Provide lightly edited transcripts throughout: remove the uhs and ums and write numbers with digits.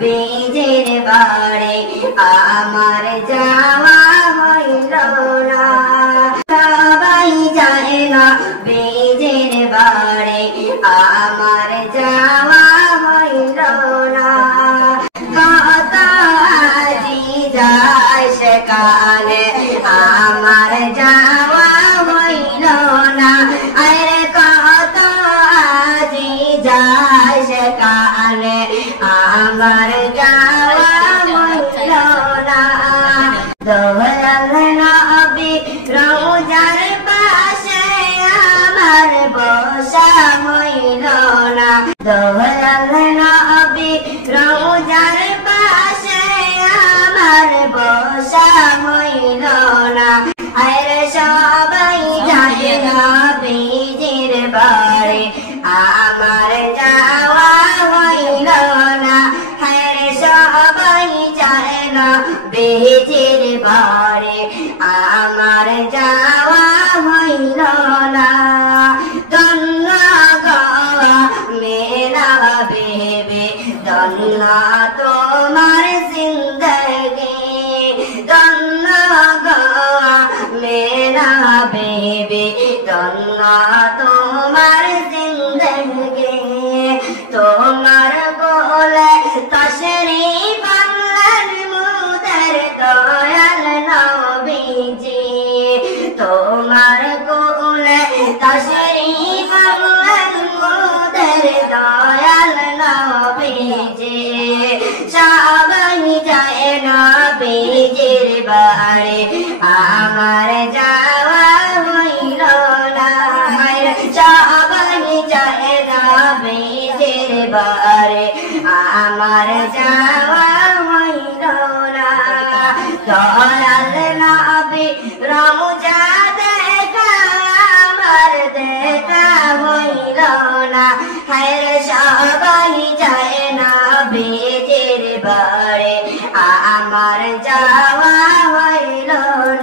বীজের বাড়ি আমার যাওয়া হইল না সবাই যায় না বীজের বাড়ি আমার যাওয়া হইল না কত আজি যায় সেখানে আমার যাওয়া হইল না আরে কত আজি যায় সেখানে আমার যাওয়া হইল না দোলাল নবী রওজার পাশে আমার বসা হইল না দোলাল নবী রওজার পাশে আমার বসা হইল না আরে সবাই যায় না বীজের বাড়ি আমার যাওয়া হইল না আরে সবাই যায় না বীজের বাড়ি আমার যাওয়া হইল না ধন্য গোয়া মেরা বেবি ধন্য তোমার জিন্দগি ধন্য গোয়া মেরা বেবি ধন্য তোমার জিন্দগি তোমার গোলে তশরীফ আনলেন মুদের দয়াল নবীজি তোমার গোলে তশরীফ আনলেন মুদের দয়াল নবীজি সবাই যায় নবীজির বাড়ি আমার যাওয়া হইল না সবাই যায় নবীজির বাড়ি আমার যাওয়া হইল না দয়াল নবী রওজা দেখা আমার দেখা হইল না হায় সবাই যায় নবীজির বাড়ি আমার যাওয়া হইল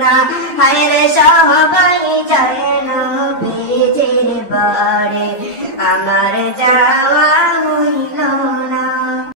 না হায় সবাই যায় নবীজির বাড়ি আমার যাওয়া